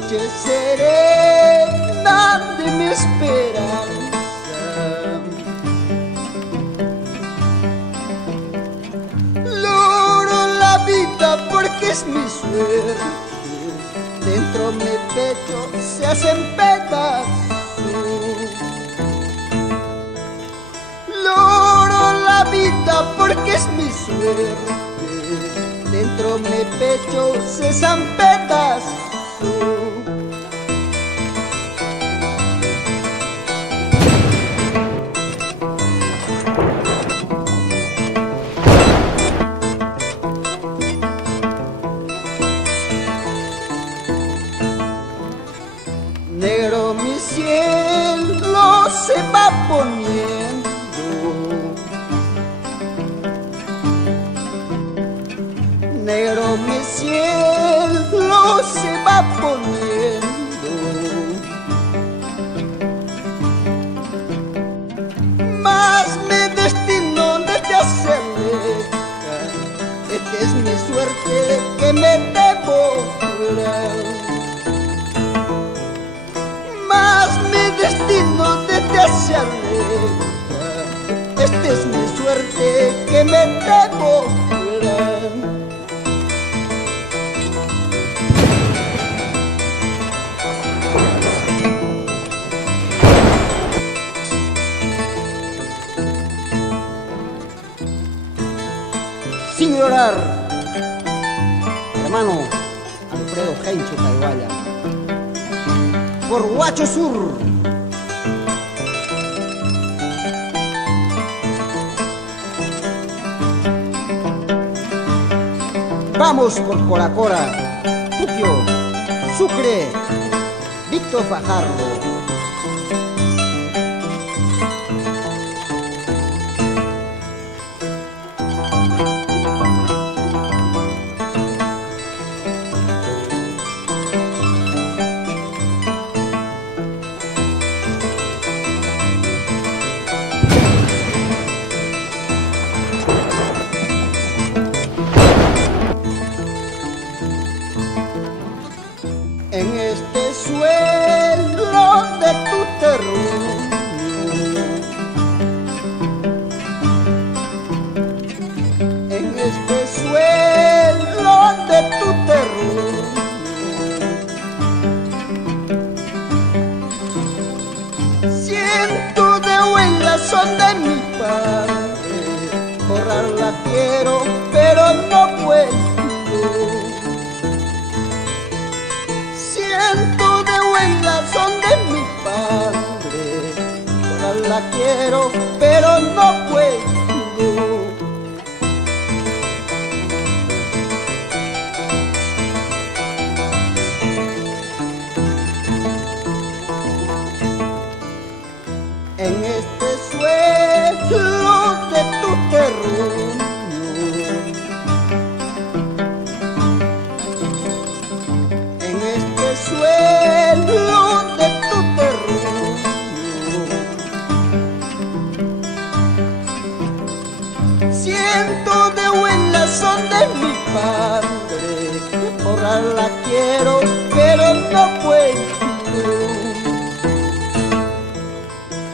noche serena de mi esperanza. Lloro la vida porque es mi suerte, dentro mi pecho se hacen pedazos. Lloro la vida porque es mi suerte, dentro mi pecho se hacen pedazos. Negro mi cielo se va poniendo, negro mi cielo se va poniendo, mas mi destino desde hace aleja, esta es mi suerte que me devora. Mas mi destino desde hace aleja, esta es mi suerte que me devora. Sin llorar, hermano Alfredo Gencho Caiguaya, por Huacho Sur. Vamos por Coracora, Puquio, Sucre, Víctor Fajardo. En este suelo de tu terruño, en este suelo de tu terruño, cientos de huellas son de mi padre, borrarla quiero pero no puedo. Cientos de huellas son de mi padre, ahora la quiero pero no puedo. En este suelo de tu terruño, suelo de tu terruño, cientos de huellas son de mi padre, borrarla quiero pero no puedo.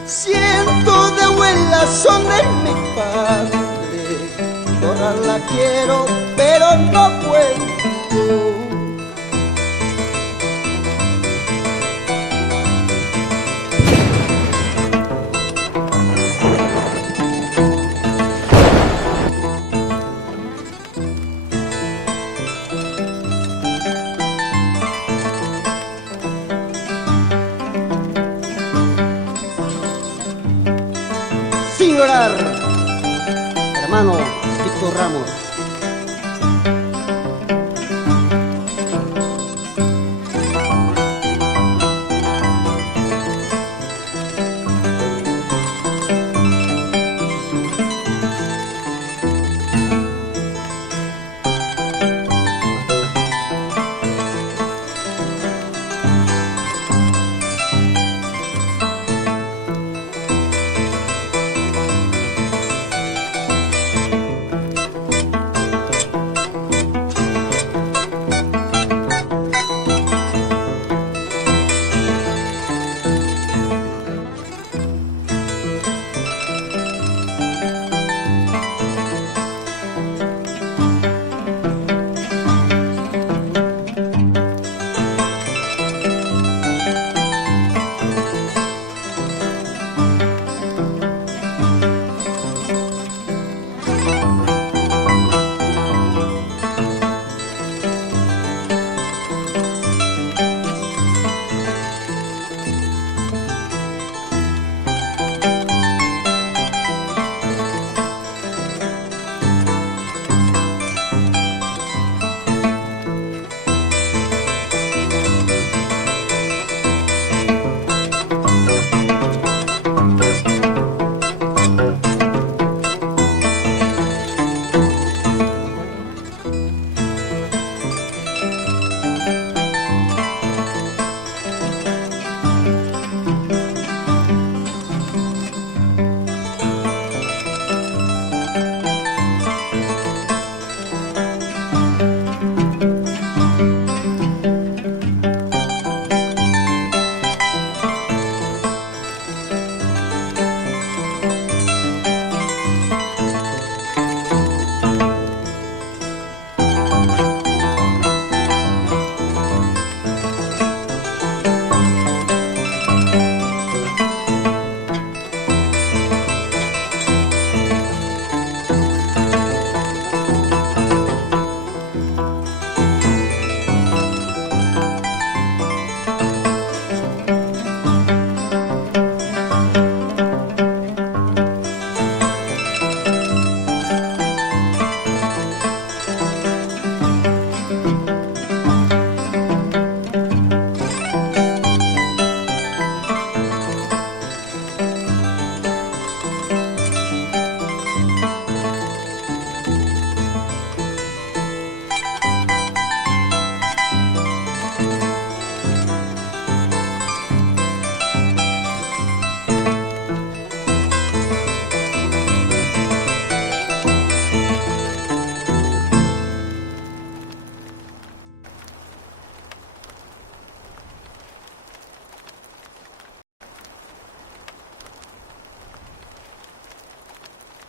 Cientos de huellas son de mi padre, borrarla quiero pero no puedo. Sin llorar, hermano Víctor Ramos.